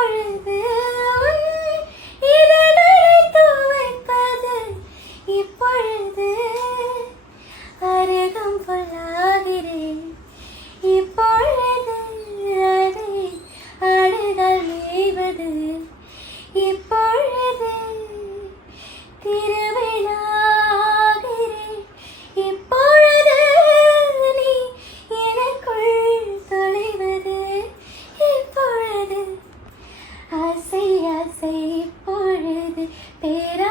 இப்பொழுது உன் இதழ்களை துவைப்பது இப்பொழுது அருகம் பொல்லாகிறேன் இப்பொழுது அதை ஆடுகள் மேய்வது இப்பொழுது திருவிழாகிறேன் இப்பொழுது நீ எனக்குள் தொலைவது இப்பொழுது ஆசை ஆசை இப்பொழுது பேரா